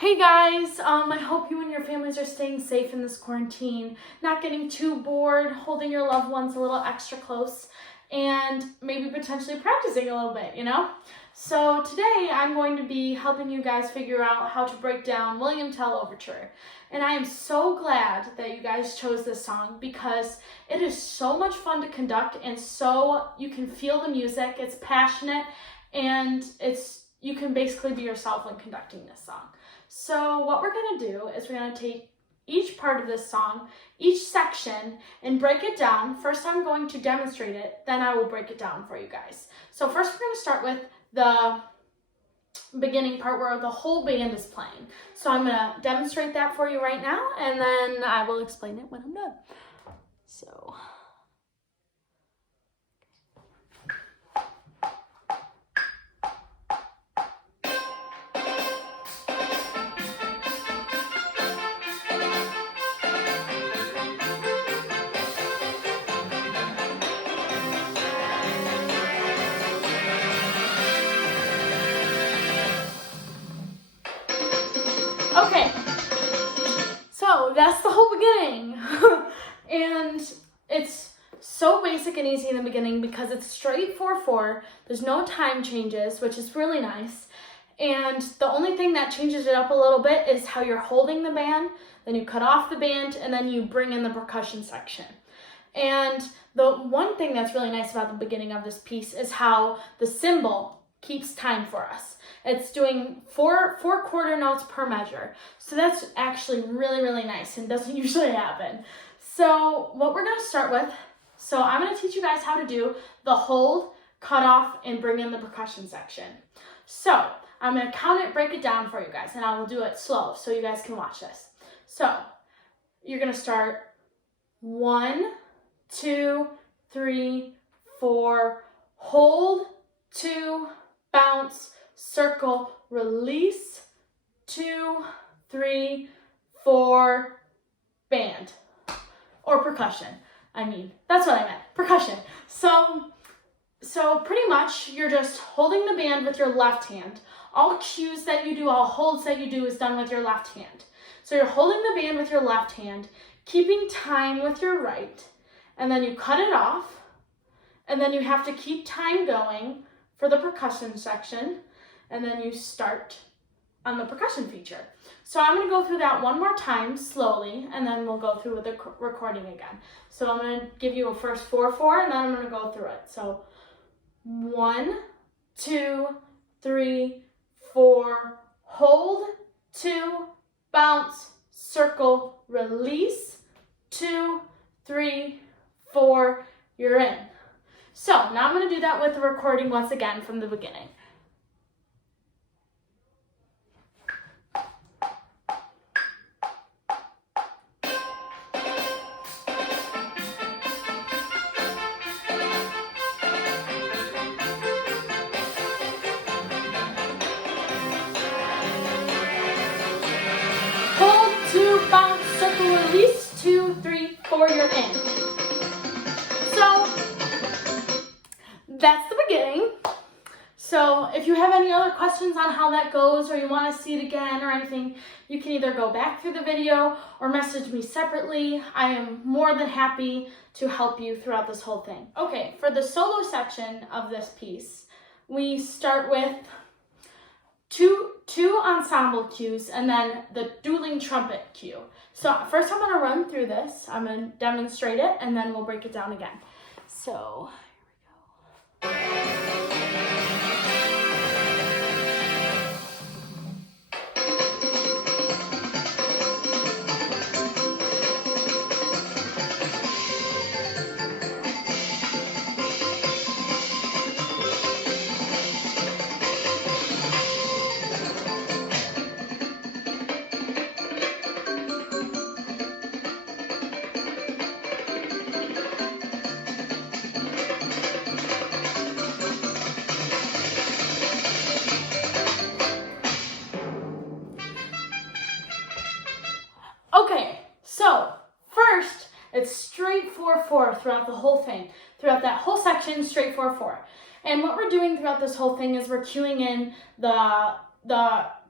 Hey guys, I hope you and your families are staying safe in this quarantine, not getting too bored, holding your loved ones a little extra close, and maybe potentially practicing a little bit, So today I'm going to be helping you guys figure out how to break down William Tell Overture. And I am so glad that you guys chose this song because it is so much fun to conduct and so you can feel the music, it's passionate, and you can basically be yourself when conducting this song. So what we're going to do is we're going to take each part of this song, each section, and break it down. First I'm going to demonstrate it, then I will break it down for you guys. So first we're going to start with the beginning part where the whole band is playing. So I'm going to demonstrate that for you right now, and then I will explain it when I'm done. So... Okay, so that's the whole beginning, and it's so basic and easy in the beginning because it's straight 4/4, there's no time changes, which is really nice, and the only thing that changes it up a little bit is how you're holding the band, then you cut off the band, and then you bring in the percussion section. And the one thing that's really nice about the beginning of this piece is how the cymbal keeps time for us. It's doing four quarter notes per measure. So that's actually really, really nice and doesn't usually happen. So what we're gonna start with, so I'm gonna teach you guys how to do the hold, cut off, and bring in the percussion section. So I'm gonna count it, break it down for you guys, and I will do it slow so you guys can watch this. So you're gonna start 1, 2, 3, 4, hold, 2, bounce, circle, release, 2, 3, 4, band. Or percussion. That's what I meant, percussion. So pretty much you're just holding the band with your left hand. All cues that you do, all holds that you do is done with your left hand. So you're holding the band with your left hand, keeping time with your right, and then you cut it off, and then you have to keep time going for the percussion section, and then you start on the percussion feature. So I'm going to go through that one more time slowly, and then we'll go through with the recording again. So I'm going to give you a first 4/4, and then I'm going to go through it. So 1, 2, 3, 4, hold, 2, bounce, circle, release, 2, 3, 4, you're in. So now I'm going to do that with the recording once again from the beginning. Hold, 2, bounce, circle, release, 2, 3, 4, you're in. So that's the beginning. So if you have any other questions on how that goes or you want to see it again or anything, you can either go back through the video or message me separately. I am more than happy to help you throughout this whole thing. Okay, for the solo section of this piece, we start with two ensemble cues and then the dueling trumpet cue. So first I'm going to run through this. I'm going to demonstrate it and then we'll break it down again. So here we go. Okay, so first it's straight 4/4 throughout the whole thing. Throughout that whole section, straight 4/4. And what we're doing throughout this whole thing is we're cueing in the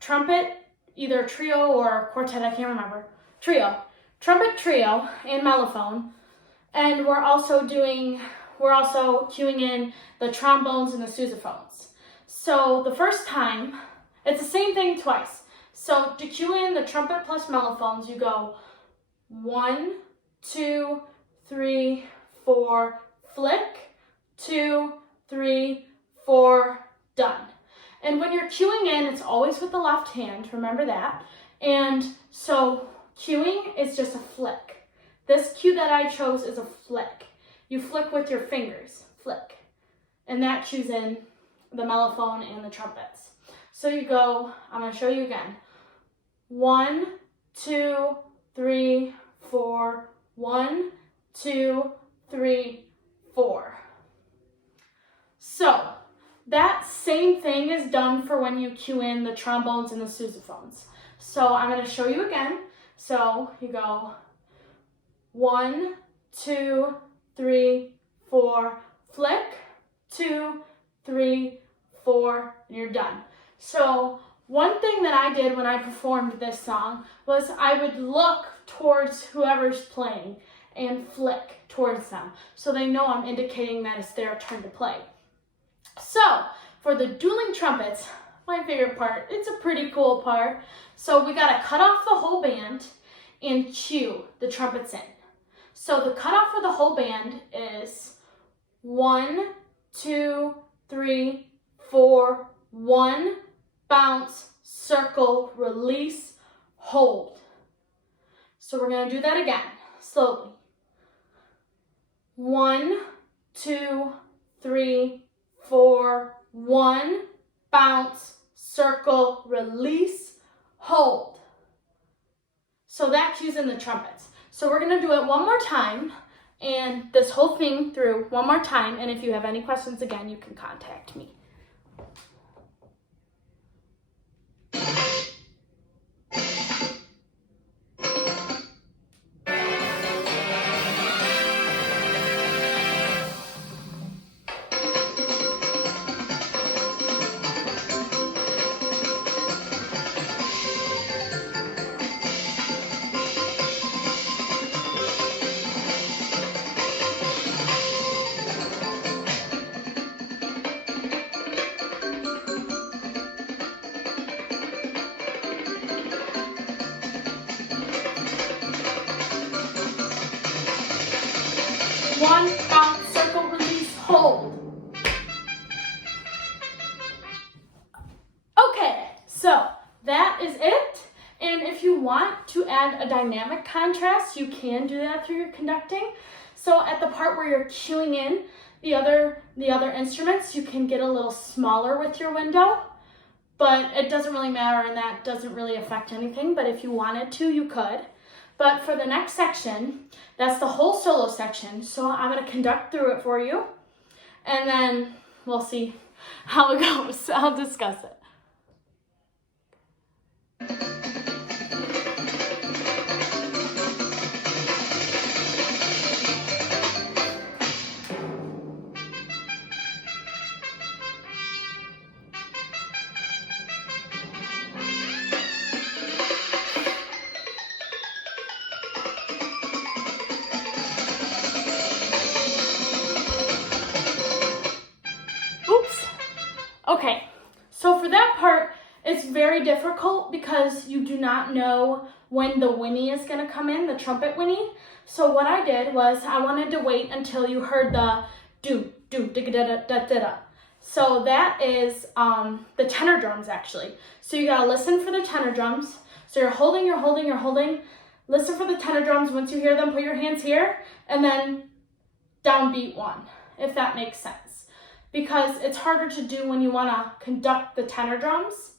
trumpet either trio or quartet, I can't remember. Trio. Trumpet trio and mellophone. And we're also cueing in the trombones and the sousaphones. So the first time, it's the same thing twice. So to cue in the trumpet plus mellophones, you go 1, 2, 3, 4, flick, 2, 3, 4, done. And when you're cueing in, it's always with the left hand, remember that. And so cueing is just a flick. This cue that I chose is a flick. You flick with your fingers, flick. And that cues in the mellophone and the trumpets. So you go, I'm gonna show you again. 1, 2, 3, 4, 1, 2, 3, 4. So that same thing is done for when you cue in the trombones and the sousaphones. So I'm going to show you again. So you go 1, 2, 3, 4, flick, 2, 3, 4, and you're done. So one thing that I did when I performed this song was I would look towards whoever's playing and flick towards them so they know I'm indicating that it's their turn to play. So for the dueling trumpets, my favorite part, it's a pretty cool part. So we got to cut off the whole band and cue the trumpets in. So the cutoff for the whole band is 1, 2, 3, 4, 1, bounce, circle, release, hold. So we're going to do that again, slowly. 1, 2, 3, 4, 1, bounce, circle, release, hold. So that cues in the trumpets. So we're going to do it one more time and this whole thing through one more time. And if you have any questions, again, you can contact me. One, bounce, circle, release, hold. Okay, so that is it. And if you want to add a dynamic contrast, you can do that through your conducting. So at the part where you're cueing in the other instruments, you can get a little smaller with your window, but it doesn't really matter and that doesn't really affect anything. But if you wanted to, you could. But for the next section, that's the whole solo section. So I'm going to conduct through it for you. And then we'll see how it goes. I'll discuss it. Okay, so for that part, it's very difficult because you do not know when the whinny is going to come in, the trumpet whinny. So what I did was I wanted to wait until you heard the do, da da da da da. So that is the tenor drums actually. So you got to listen for the tenor drums. So you're holding. Listen for the tenor drums. Once you hear them, put your hands here and then downbeat one, if that makes sense. Because it's harder to do when you want to conduct the tenor drums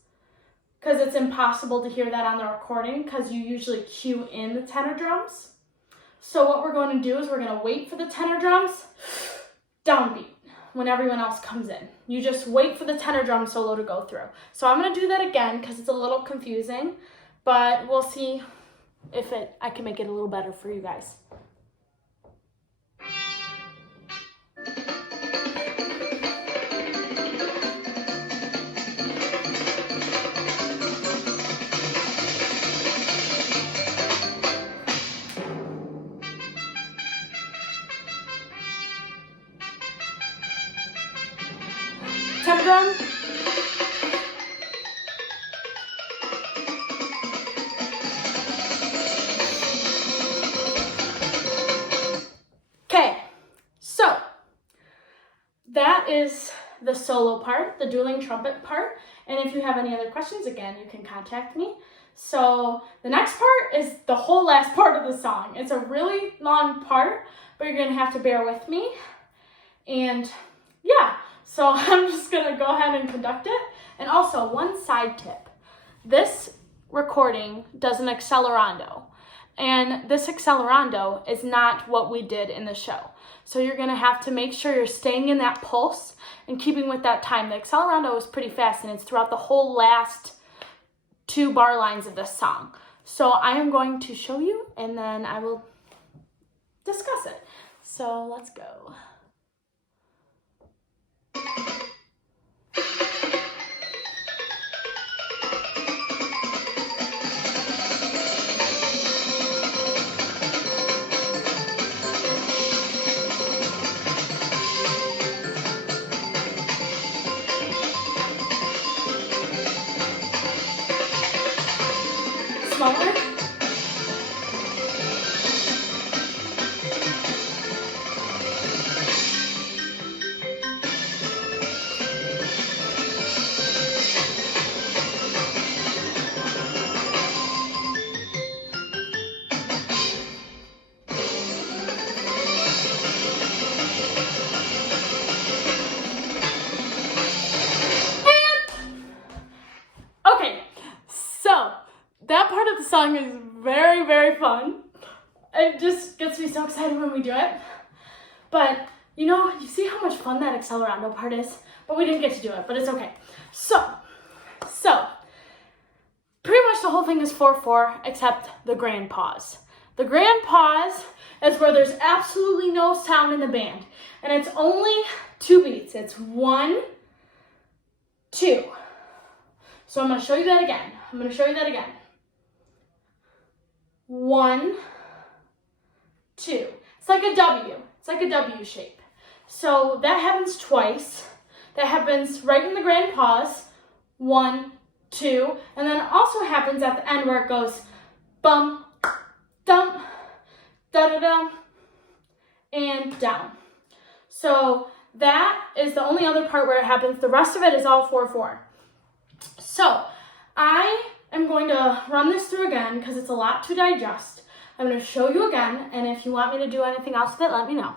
because it's impossible to hear that on the recording because you usually cue in the tenor drums. So what we're going to do is we're going to wait for the tenor drums, downbeat when everyone else comes in. You just wait for the tenor drum solo to go through. So I'm going to do that again because it's a little confusing, but we'll see if I can make it a little better for you guys. drum. Okay, so that is the solo part, the dueling trumpet part. And if you have any other questions, again, you can contact me. So the next part is the whole last part of the song. It's a really long part, but you're gonna have to bear with me. And yeah, so I'm just gonna go ahead and conduct it. And also, one side tip. This recording does an accelerando. And this accelerando is not what we did in the show. So you're gonna have to make sure you're staying in that pulse and keeping with that time. The accelerando is pretty fast and it's throughout the whole last 2 bar lines of this song. So I am going to show you and then I will discuss it. So let's go. Smaller. Okay, so that part of the song is very, very fun. It just gets me so excited when we do it. But, you know, you see how much fun that accelerando part is? But we didn't get to do it, but it's okay. So, pretty much the whole thing is 4/4, except the grand pause. The grand pause is where there's absolutely no sound in the band. And it's only 2 beats. It's 1, 2. So I'm going to show you that again. 1, 2. It's like a W. It's like a W shape. So that happens twice. That happens right in the grand pause. 1, 2. And then it also happens at the end where it goes bum, dump, da-da-da, and down. So that is the only other part where it happens. The rest of it is all 4/4. So I am going to run this through again because it's a lot to digest. I'm going to show you again, and if you want me to do anything else with it, let me know.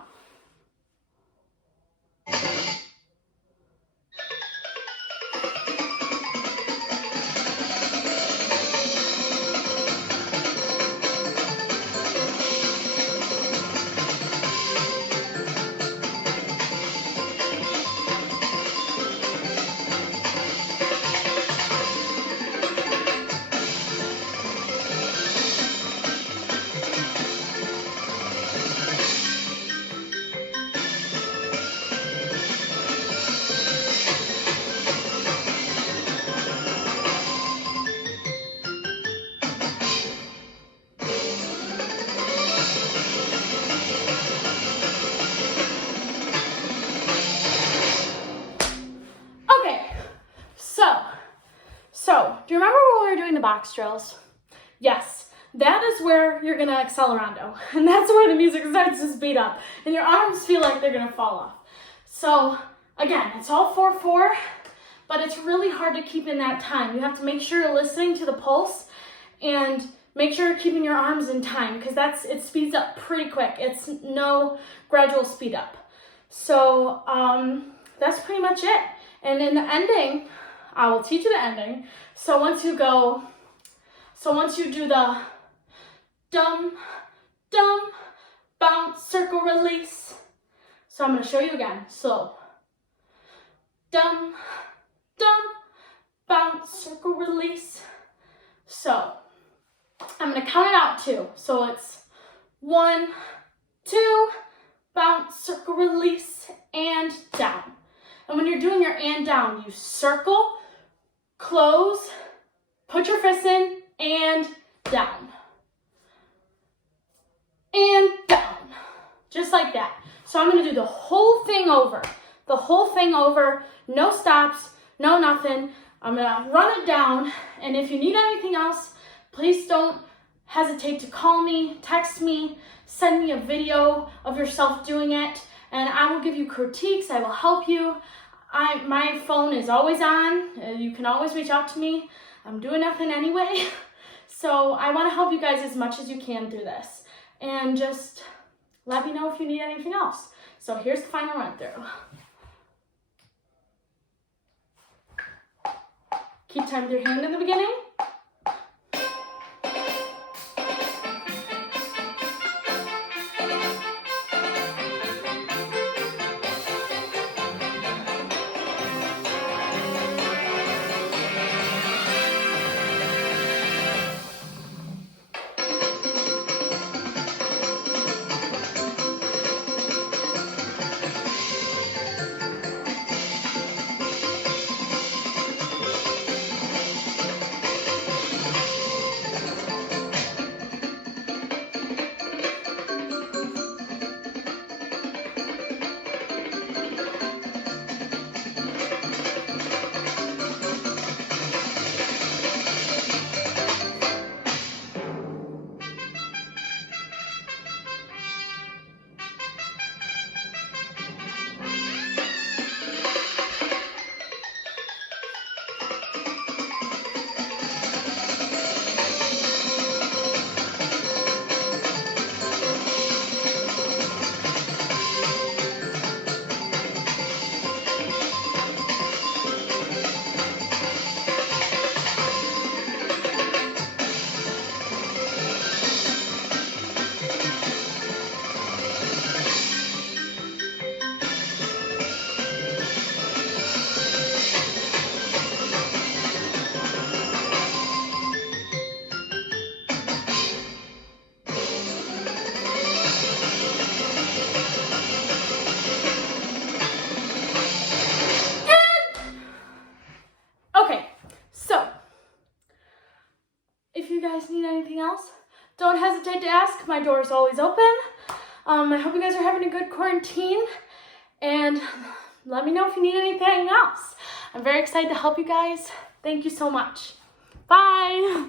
So, do you remember when we were doing the box drills? Yes, that is where you're gonna accelerando, and that's where the music starts to speed up, and your arms feel like they're gonna fall off. So, again, it's all 4/4, but it's really hard to keep in that time. You have to make sure you're listening to the pulse, and make sure you're keeping your arms in time, because it speeds up pretty quick. It's no gradual speed up. So, that's pretty much it. And in the ending, I will teach you the ending. So once you do the dum, dum, bounce, circle, release. So I'm going to show you again. Slow. Dum, dum, bounce, circle, release. So I'm going to count it out too. So it's 1, 2, bounce, circle, release, and down. And when you're doing your and down, you circle, close, put your fists in, and down. And down. Just like that. So I'm going to do the whole thing over thing over, no stops, no nothing. I'm gonna run it down, and if you need anything else, please don't hesitate to call me, text me, send me a video of yourself doing it, and I will give you critiques. I will help you. My phone is always on. You can always reach out to me. I'm doing nothing anyway. So I want to help you guys as much as you can through this. And just let me know if you need anything else. So here's the final run through. Keep time with your hand in the beginning. If you guys need anything else, don't hesitate to ask. My door is always open. I hope you guys are having a good quarantine, and let me know if you need anything else. I'm very excited to help you guys. Thank you so much. Bye.